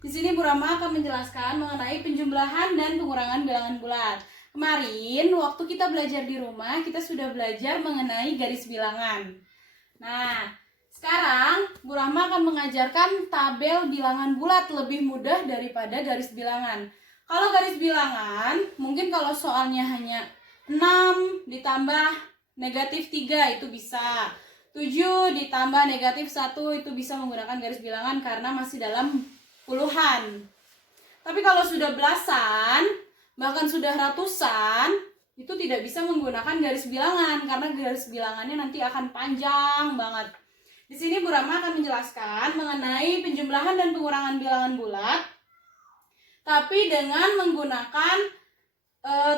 Di sini Bu Rama akan menjelaskan mengenai penjumlahan dan pengurangan bilangan bulat. Kemarin waktu kita belajar di rumah, kita sudah belajar mengenai garis bilangan. Nah, sekarang Bu Rama akan mengajarkan tabel bilangan bulat lebih mudah daripada garis bilangan. Kalau garis bilangan, mungkin kalau soalnya hanya 6 ditambah negatif 3 itu bisa. 7 ditambah negatif 1 itu bisa menggunakan garis bilangan karena masih dalam puluhan. Tapi kalau sudah belasan, bahkan sudah ratusan, itu tidak bisa menggunakan garis bilangan karena garis bilangannya nanti akan panjang banget. Di sini Bu Rama akan menjelaskan mengenai penjumlahan dan pengurangan bilangan bulat, tapi dengan menggunakan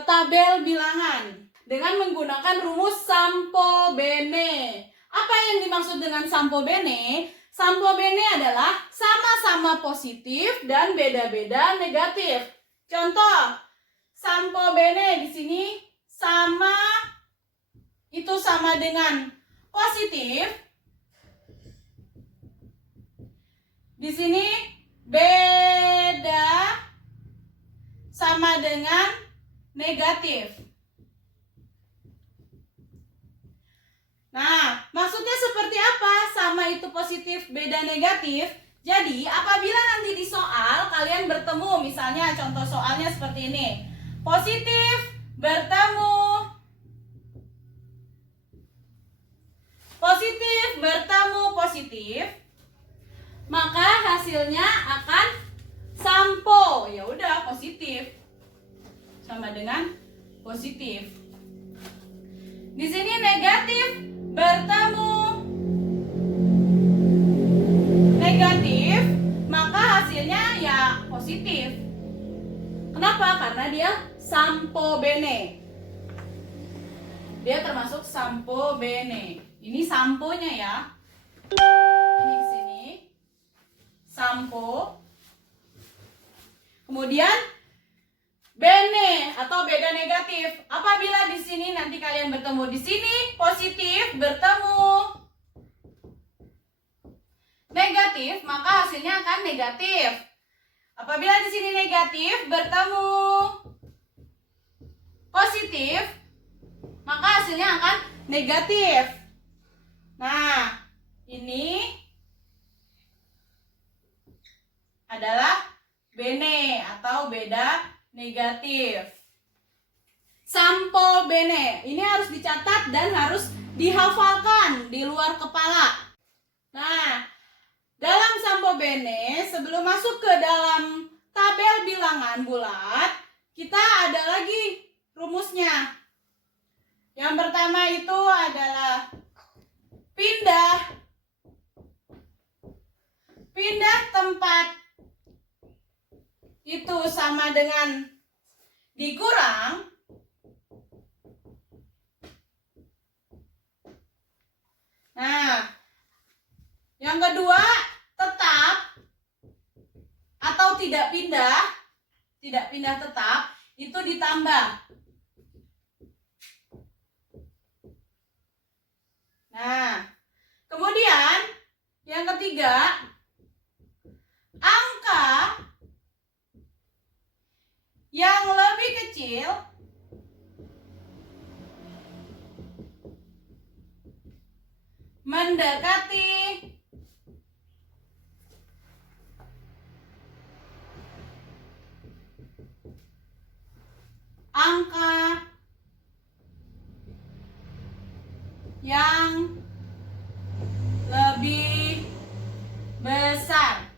tabel bilangan, dengan menggunakan rumus Sampo Bene. Apa yang dimaksud dengan Sampo Bene? Sampo Bene adalah sama-sama positif dan beda-beda negatif. Contoh, Sampo Bene di sini sama itu sama dengan positif. Di sini beda sama dengan negatif. Nah, maksudnya seperti apa? Sama itu positif, beda negatif. Jadi, apabila nanti di soal kalian bertemu, misalnya contoh soalnya seperti ini. Positif bertemu positif, maka hasilnya akan sampo. Ya udah, positif. Sama dengan positif. Di sini negatif bertemu negatif, maka hasilnya ya positif. Kenapa? Karena dia Sampo Bene. Dia termasuk Sampo Bene. Ini samponya ya. Ini di sini sampo. Kemudian bene atau beda negatif. Apabila di sini nanti kalian bertemu di sini positif bertemu negatif, maka hasilnya akan negatif. Apabila di sini negatif bertemu positif, maka hasilnya akan negatif. Nah, ini adalah bene atau beda negatif. Sampo Bene. Ini harus dicatat dan harus dihafalkan di luar kepala. Nah, dalam Sampo Bene, sebelum masuk ke dalam tabel bilangan bulat, kita ada lagi rumusnya. Yang pertama itu adalah pindah tempat itu sama dengan dikurang Nah, yang kedua tetap atau tidak pindah tetap itu ditambah. Nah, kemudian yang ketiga, angka yang lebih kecil mendekati angka yang lebih besar.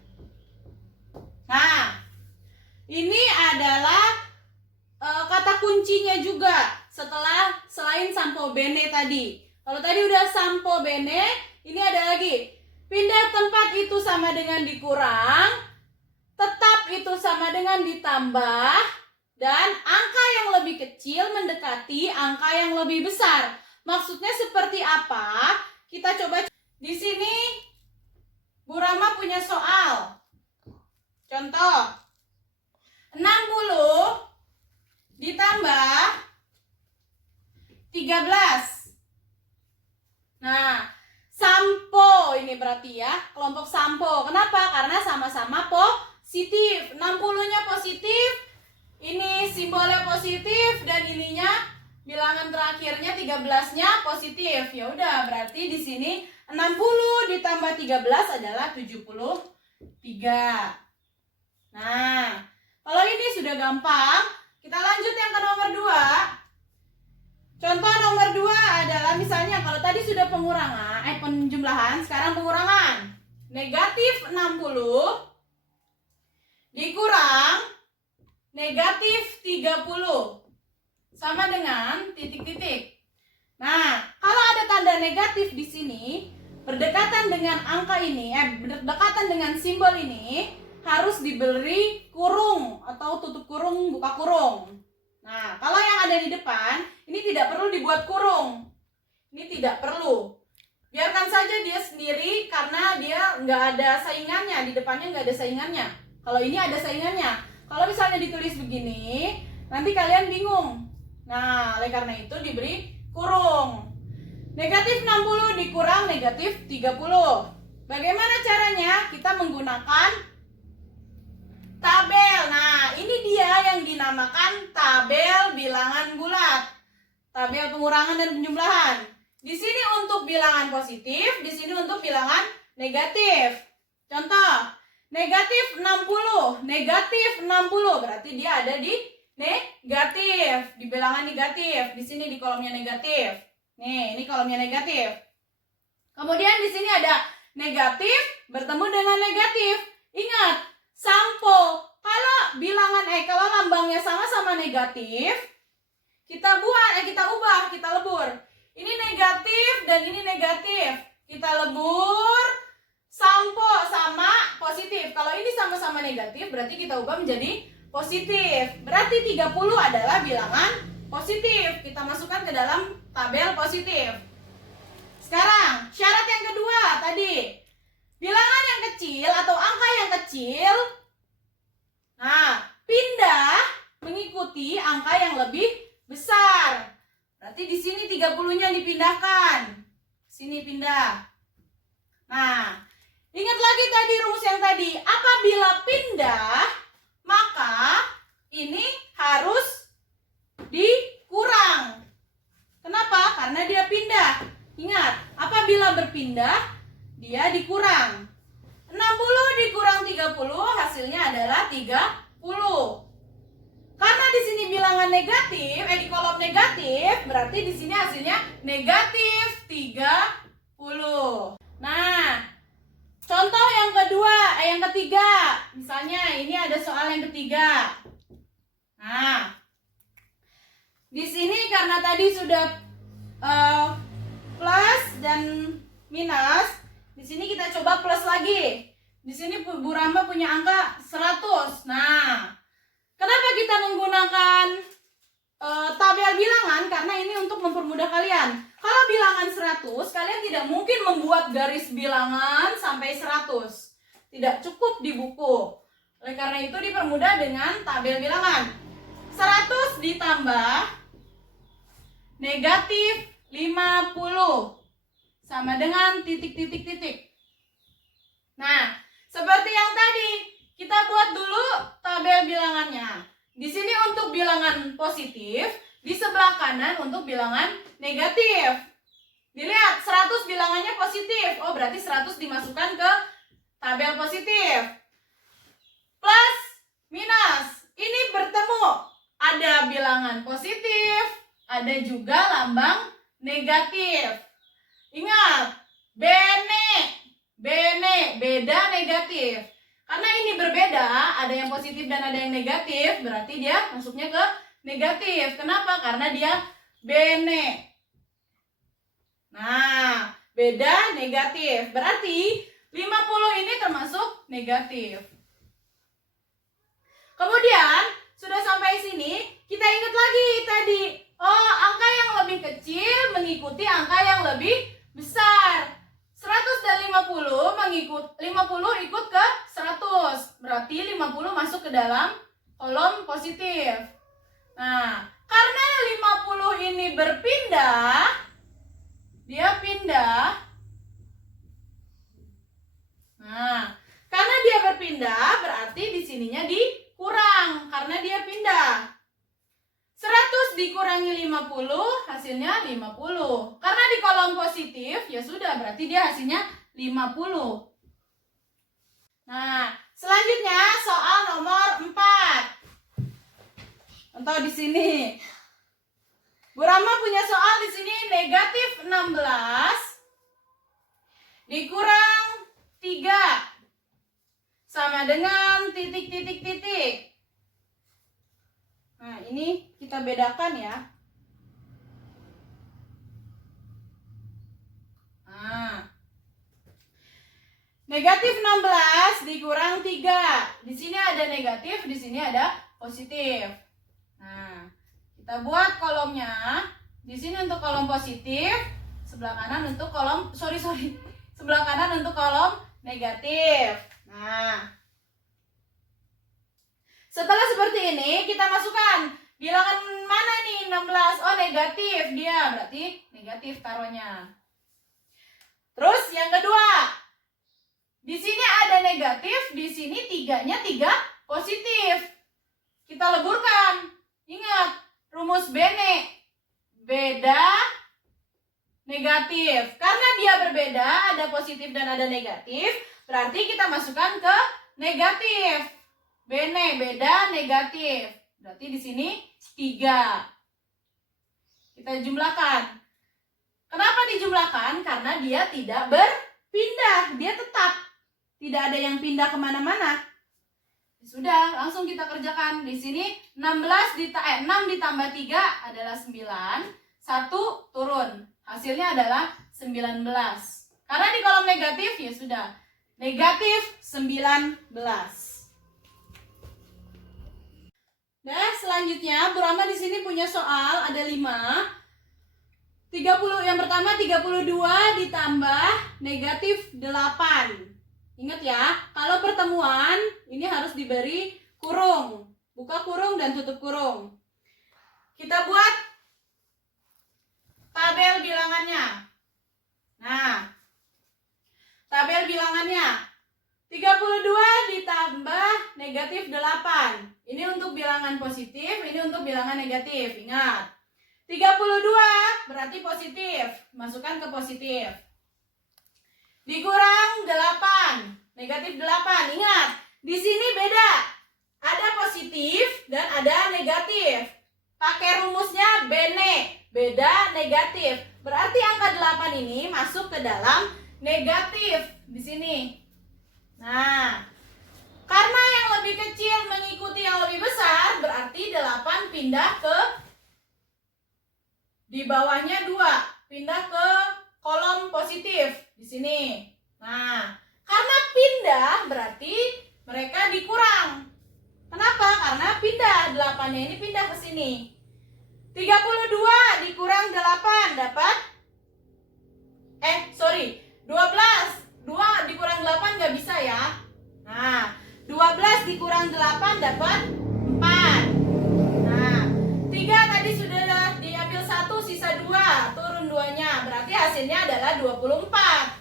Nah, ini adalah kata kuncinya juga selain Sampo Bene tadi. Kalau tadi udah Sampo Bene, ini ada lagi. Pindah tempat itu sama dengan dikurang, tetap itu sama dengan ditambah, dan angka yang lebih kecil mendekati angka yang lebih besar. Maksudnya seperti apa? Kita coba. Di sini Bu Rama punya soal. Contoh, 60 ditambah 13. Nah, sampo ini berarti ya, kelompok sampo. Kenapa? Karena sama-sama positif. 60-nya positif. Ini simbolnya positif dan ininya bilangan terakhirnya 13-nya positif. Ya udah, berarti di sini 60 ditambah 13 adalah 73. Nah, kalau ini sudah gampang, kita lanjut yang ke nomor 2. Contoh nomor 2 adalah misalnya kalau tadi sudah penjumlahan, sekarang pengurangan. Negatif 60 dikurang negatif 30 sama dengan titik-titik. Nah, kalau ada tanda negatif di sini, berdekatan dengan angka ini, berdekatan dengan simbol ini, harus diberi kurung atau tutup kurung, buka kurung. Nah, kalau yang ada di depan, ini tidak perlu dibuat kurung. Ini tidak perlu. Biarkan saja dia sendiri karena dia nggak ada saingannya, di depannya nggak ada saingannya. Kalau ini ada saingannya. Kalau misalnya ditulis begini, nanti kalian bingung. Nah, oleh karena itu diberi kurung. Negatif 60 dikurang negatif 30. Bagaimana caranya? Kita menggunakan tabel. Nah, ini dia yang dinamakan tabel bilangan bulat. Tabel pengurangan dan penjumlahan. Di sini untuk bilangan positif, di sini untuk bilangan negatif. Contoh, negatif 60, negatif 60 berarti dia ada di negatif, di bilangan negatif. Di sini di kolomnya negatif. Nih, ini kolomnya negatif. Kemudian di sini ada negatif bertemu dengan negatif. Ingat, sampo. Kalau lambangnya sama-sama negatif, kita ubah, kita lebur. Ini negatif dan ini negatif. Kita lebur, sampo sama positif. Kalau ini sama-sama negatif, berarti kita ubah menjadi positif. Berarti 30 adalah bilangan positif. Kita masukkan ke dalam tabel positif. Sekarang, syarat yang kedua tadi. Bilangan yang kecil atau angka yang kecil, nah, pindah mengikuti angka yang lebih besar. Berarti di sini 30-nya dipindahkan. Sini pindah. Nah, ingat lagi tadi rumus yang tadi. Apabila pindah, maka ini harus dikurang. Kenapa? Karena dia pindah. Ingat, apabila berpindah, dia dikurang. 60 dikurang 30 hasilnya adalah 30. Karena di sini bilangan negatif, di kolom negatif, berarti di sini hasilnya negatif 30. Nah, contoh yang ketiga. Misalnya ini ada soal yang ketiga. Nah, di sini karena tadi sudah plus dan minus, di sini kita coba plus lagi. Di sini Bu Rama punya angka 100. Nah, kenapa kita menggunakan tabel bilangan? Karena ini untuk mempermudah kalian. Kalau bilangan 100, kalian tidak mungkin membuat garis bilangan sampai 100. Tidak cukup di buku. Oleh karena itu dipermudah dengan tabel bilangan. 100 ditambah negatif 50 sama dengan titik-titik-titik. Nah, seperti yang tadi, kita buat dulu tabel bilangannya. Di sini untuk bilangan positif, di sebelah kanan untuk bilangan negatif. Dilihat, 100 bilangannya positif. Oh, berarti 100 dimasukkan ke tabel positif. Plus, minus. Ini bertemu. Ada bilangan positif, ada juga lambang negatif. Ingat, beda negatif. Karena ini berbeda, ada yang positif dan ada yang negatif, berarti dia masuknya ke negatif. Kenapa? Karena dia bene. Nah, beda negatif. Berarti 50 ini termasuk negatif. Kemudian, sudah sampai sini, kita ingat lagi tadi. Oh, angka yang lebih kecil mengikuti angka yang lebih besar. 100 dan 50 ikut ke 100. Berarti 50 masuk ke dalam kolom positif. Nah, karena 50 ini berpindah, dia pindah. Nah, karena dia berpindah berarti di sini sininya dikurang karena dia pindah. 100 dikurangi 50 hasilnya 50. Karena di kolom positif ya sudah berarti dia hasilnya 50. Nah, selanjutnya soal nomor 4. Contoh di sini. Bu Rama punya soal di sini negatif 16 dikurang 3 sama dengan titik. Nah, ini kita bedakan ya. Nah, negatif 16 dikurang 3. Di sini ada negatif, di sini ada positif. Nah, kita buat kolomnya. Di sini untuk kolom positif, sebelah kanan untuk kolom sebelah kanan untuk kolom negatif. Nah, setelah seperti ini kita masukkan bilangan mana nih 16? Oh, negatif dia, berarti negatif taruhnya. Terus yang kedua, di sini ada negatif, di sini 3-nya 3 positif. Kita leburkan. Ingat, rumus beda negatif. Karena dia berbeda, ada positif dan ada negatif, berarti kita masukkan ke negatif. Beda negatif. Berarti di sini 3. Kita jumlahkan. Kenapa dijumlahkan? Karena dia tidak berpindah, dia tetap. Tidak ada yang pindah kemana-mana. Sudah, langsung kita kerjakan. Di sini 6 ditambah 3 adalah 9. 1 turun. Hasilnya adalah 19. Karena di kolom negatif ya sudah. Negatif 19. Nah, selanjutnya Bu Rama di sini punya soal ada 5. 30 yang pertama 32 ditambah negatif 8. Ingat ya, kalau pertemuan ini harus diberi kurung. Buka kurung dan tutup kurung. Kita buat tabel bilangannya. Nah, tabel bilangannya 32 ditambah negatif 8. Ini untuk bilangan positif, ini untuk bilangan negatif. Ingat, 32 berarti positif. Masukkan ke positif. Dikurang 8, negatif 8. Ingat, di sini beda. Ada positif dan ada negatif. Pakai rumusnya beda negatif. Berarti angka 8 ini masuk ke dalam negatif di sini. Nah, karena yang lebih kecil mengikuti yang lebih besar, berarti 8 pindah ke di bawahnya 2, pindah ke kolom positif di sini. Nah, karena pindah berarti mereka dikurang. Kenapa? Karena pindah, 8-nya ini pindah ke sini. 32 dikurang 8 dapat 12. 2 dikurang 8 nggak bisa ya. Nah, 12 dikurang 8 dapat 4. Nah, 3 tadi sudah diambil 1, sisa 2, turun 2-nya. Berarti hasilnya adalah 24.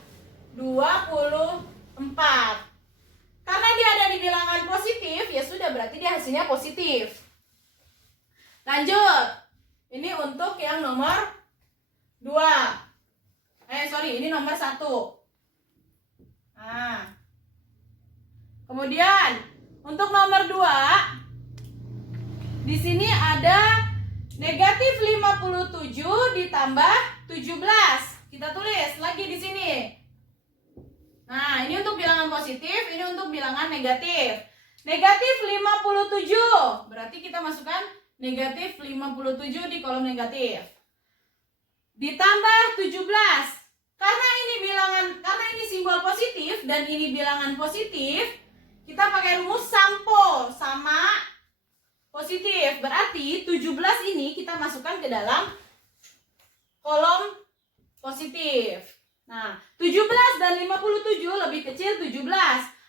24. Karena dia ada di bilangan positif, ya sudah berarti dia hasilnya positif. Lanjut. Ini untuk yang nomor 2. Ini nomor 1. Nah. Kemudian untuk nomor 2 di sini ada negatif 57 ditambah 17. Kita tulis lagi di sini. Nah, ini untuk bilangan positif, ini untuk bilangan negatif. Negatif 57. Berarti kita masukkan negatif 57 di kolom negatif. Ditambah 17. Karena ini simbol positif dan ini bilangan positif, kita pakai rumus sampo sama positif. Berarti 17 ini kita masukkan ke dalam kolom positif. Nah, 17 dan 57 lebih kecil 17.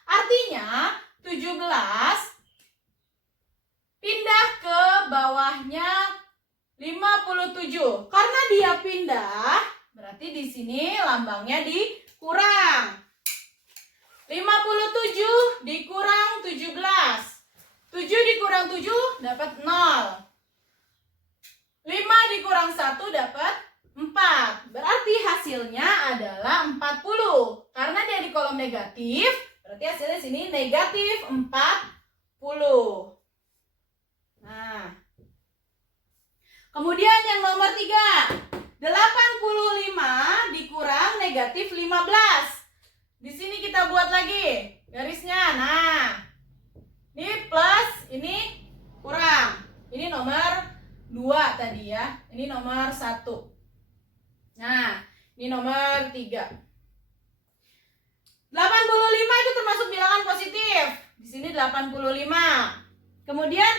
Artinya 17 pindah ke bawahnya 57. Karena dia pindah, berarti di sini lambangnya dikurang. 57 dikurang 17. 7 dikurang 7 dapat 0. 5 dikurang 1 dapat 4. Berarti hasilnya adalah 40. Karena dia di kolom negatif, berarti hasilnya sini negatif 40. Nah, kemudian yang nomor 3, 85 dikurang negatif 15. Di sini kita buat lagi garisnya. Nah, ini plus, ini kurang. Ini nomor 2 tadi ya. Ini nomor 1. Nah, ini nomor 3. 85 itu termasuk bilangan positif. Di sini 85. Kemudian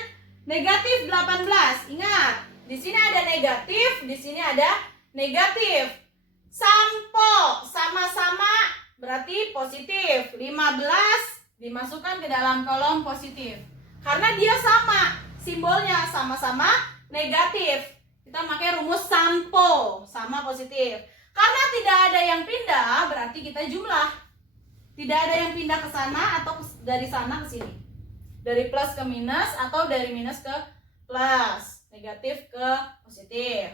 negatif 18. Ingat, di sini ada negatif, di sini ada negatif. Sampo sama-sama berarti positif. 15 dimasukkan ke dalam kolom positif. Karena dia sama, simbolnya sama-sama negatif. Kita pakai rumus sampo, sama positif. Karena tidak ada yang pindah, berarti kita jumlah. Tidak ada yang pindah ke sana atau dari sana ke sini. Dari plus ke minus atau dari minus ke plus. Negatif ke positif.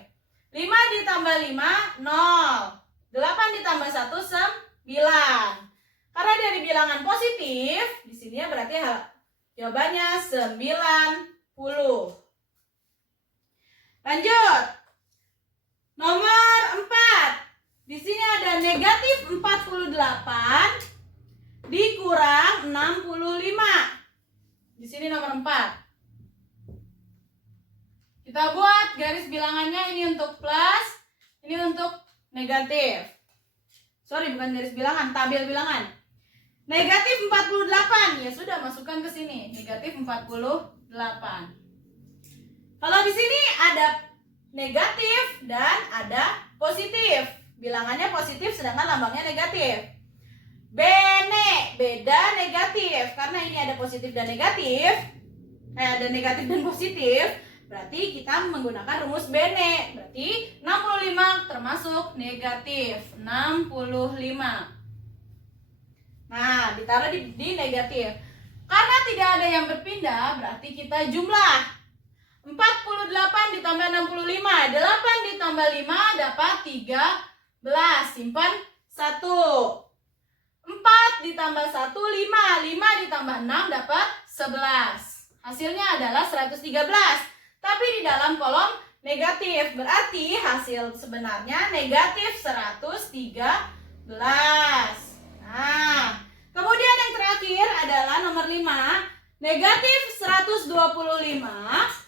5 ditambah 5, 0. 8 ditambah 1, 9. Karena dari bilangan positif, di sini ya berarti jawabannya 90. Lanjut. Nomor 4. Di sini ada negatif 48 dikurang 65. Di sini nomor 4. Kita buat garis bilangannya, ini untuk plus, ini untuk negatif. Sorry, bukan garis bilangan, tabel bilangan. Negatif 48, ya sudah masukkan ke sini. Negatif 48. Kalau di sini ada negatif dan ada positif. Bilangannya positif sedangkan lambangnya negatif. Bene, beda negatif. Karena ini ada positif dan negatif. Ada negatif dan positif. Berarti kita menggunakan rumus bene. Berarti 65 termasuk negatif. 65. Nah, ditaruh di negatif. Karena tidak ada yang berpindah, berarti kita jumlah. 48 ditambah 65. 8 ditambah 5 dapat 13. Simpan 1. 4 ditambah 1, 5. 5 ditambah 6 dapat 11. Hasilnya adalah 113. Tapi di dalam kolom negatif. Berarti hasil sebenarnya negatif 113. Nah, kemudian yang terakhir adalah nomor 5. Negatif 125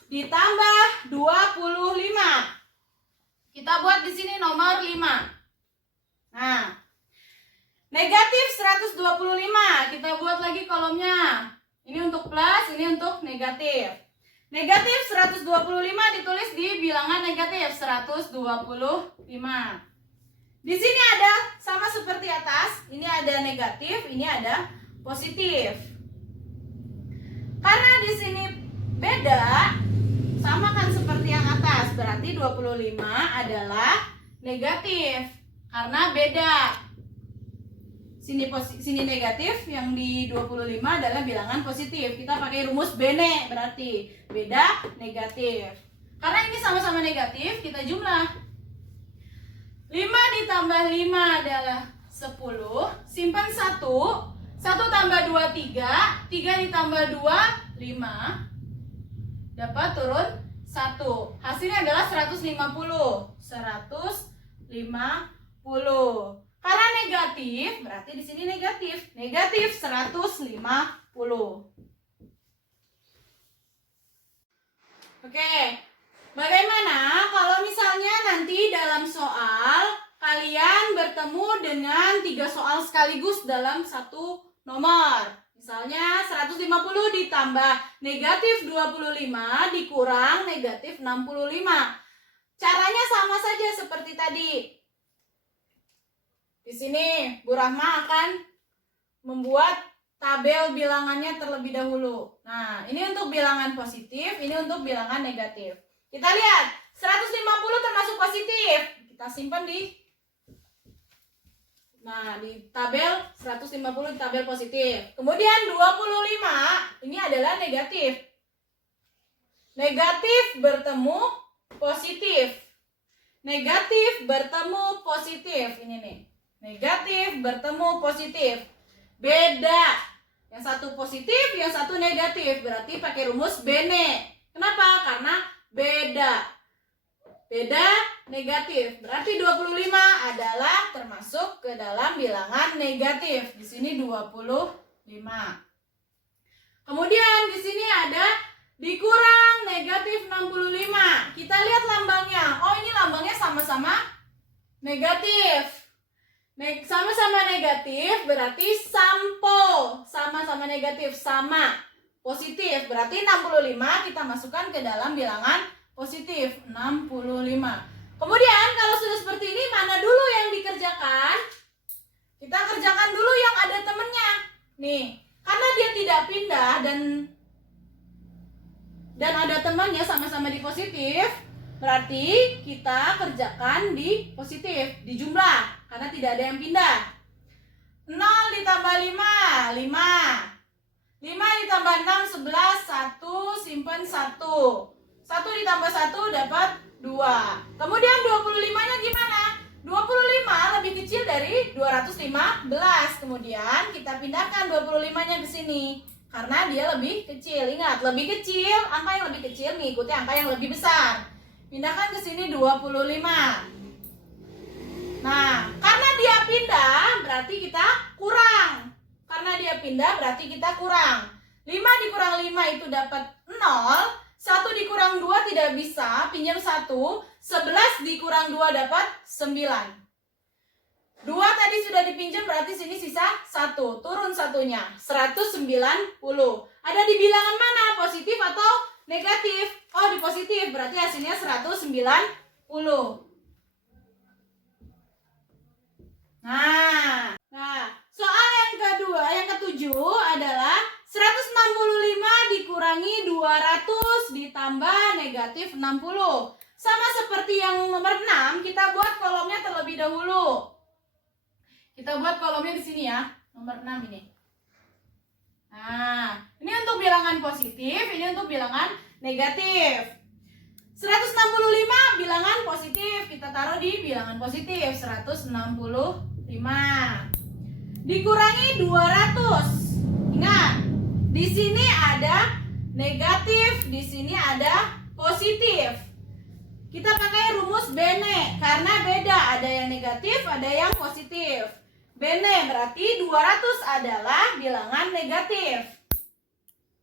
ditambah 25. Kita buat di sini nomor 5. Nah, negatif 125. Kita buat lagi kolomnya. Ini untuk plus, ini untuk negatif. Negatif 125 ditulis di bilangan negatif 125. Di sini ada sama seperti atas, ini ada negatif, ini ada positif. Karena di sini beda, sama kan seperti yang atas, berarti 25 adalah negatif karena beda. Sini negatif, yang di 25 adalah bilangan positif. Kita pakai rumus bene, berarti beda negatif. Karena ini sama-sama negatif, kita jumlah. 5 ditambah 5 adalah 10. Simpan 1. 1 tambah 2, 3. 3 ditambah 2, 5. Dapat turun 1. Hasilnya adalah 150. 150. Karena negatif, berarti di sini negatif. Negatif 150. Oke. Bagaimana kalau misalnya nanti dalam soal kalian bertemu dengan 3 soal sekaligus dalam satu nomor. Misalnya 150 ditambah negatif 25 dikurang negatif 65. Caranya sama saja seperti tadi. Di sini Bu Rahma akan membuat tabel bilangannya terlebih dahulu. Nah, ini untuk bilangan positif, ini untuk bilangan negatif. Kita lihat, 150 termasuk positif. Kita simpan di Nah, di tabel 150 di tabel positif. Kemudian 25 ini adalah negatif. Negatif bertemu positif. Negatif bertemu positif. Ini nih. Negatif bertemu positif. Beda. Yang satu positif, yang satu negatif. Berarti pakai rumus bene. Kenapa? Karena beda. Beda negatif. Berarti 25 adalah termasuk ke dalam bilangan negatif. Di sini 25. Kemudian di sini ada dikurang negatif 65. Kita lihat lambangnya. Oh, ini lambangnya sama-sama negatif. Sama-sama negatif berarti sampo. Sama-sama negatif, sama. Positif berarti 65 kita masukkan ke dalam bilangan positif 65. Kemudian kalau sudah seperti ini, mana dulu yang dikerjakan? Kita kerjakan dulu yang ada temennya. Nih, karena dia tidak pindah dan ada temannya sama-sama di positif, berarti kita kerjakan di positif, di jumlah, karena tidak ada yang pindah. 0 ditambah 5, 5. 5 ditambah 6, 11, 1, simpan 1. 1 ditambah 1 dapat 2. Kemudian 25-nya gimana? 25 lebih kecil dari 215. Kemudian kita pindahkan 25-nya ke sini. Karena dia lebih kecil. Ingat, lebih kecil, angka yang lebih kecil mengikuti angka yang lebih besar. Pindahkan ke sini 25. Nah, karena dia pindah berarti kita kurang. Karena dia pindah berarti kita kurang. 5 dikurang 5 itu dapat 0. 1 dikurang 2 tidak bisa, pinjam 1. 11 dikurang 2 dapat 9. 2 tadi sudah dipinjam berarti sini sisa 1. Turun satunya, 190. Ada di bilangan mana? Positif atau negatif? Oh, di positif, berarti hasilnya 190. Nah, soal yang kedua, yang ketujuh adalah 165 dikurangi 200 ditambah negatif 60. Sama seperti yang nomor 6, kita buat kolomnya terlebih dahulu. Kita buat kolomnya di sini ya, nomor 6 ini. Nah, ini untuk bilangan positif, ini untuk bilangan negatif. 165 bilangan positif, kita taruh di bilangan positif, 165. Dikurangi 200. Ingat, di sini ada negatif, di sini ada positif. Kita pakai rumus bene karena beda, ada yang negatif, ada yang positif. Bene berarti 200 adalah bilangan negatif.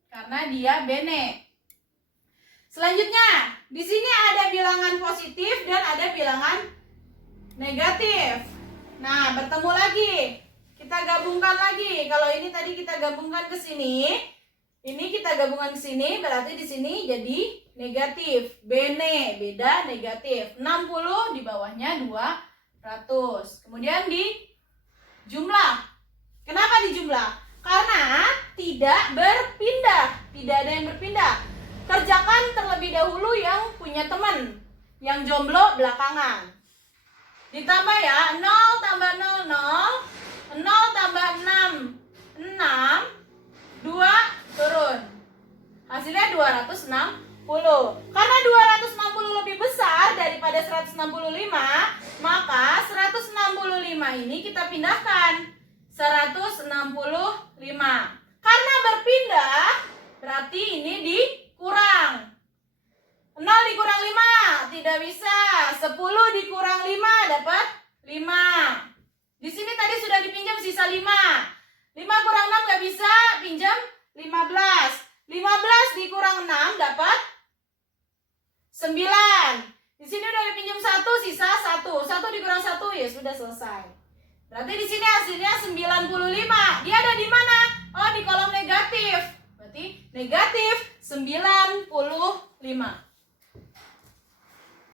Karena dia bene. Selanjutnya, di sini ada bilangan positif dan ada bilangan negatif. Nah, bertemu lagi. Kita gabungkan lagi. Kalau ini tadi kita gabungkan ke sini, ini kita gabungkan ke sini, berarti di sini jadi negatif. Bene, beda negatif. 60 di bawahnya 200. Kemudian di jumlah. Kenapa di jumlah? Karena tidak berpindah. Tidak ada yang berpindah. Kerjakan terlebih dahulu yang punya teman. Yang jomblo belakangan. Ditambah ya, 0 tambah 0, 0. 0 tambah 6, 6. 2 turun. Hasilnya 260. Karena 260 lebih besar daripada 165, maka 165 ini kita pindahkan. 165. Karena berpindah, berarti ini dikurang. 0 dikurang 5, tidak bisa. 10 dikurang 5 dapat 5. Di sini tadi sudah dipinjam sisa 5. 5 kurang 6 nggak bisa, pinjam 15. 15 dikurang 6 dapat 9. Di sini udah dipinjam 1, sisa 1. 1 dikurang 1 ya sudah selesai. Berarti di sini hasilnya 95. Dia ada di mana? Oh, di kolom negatif. Berarti negatif 95.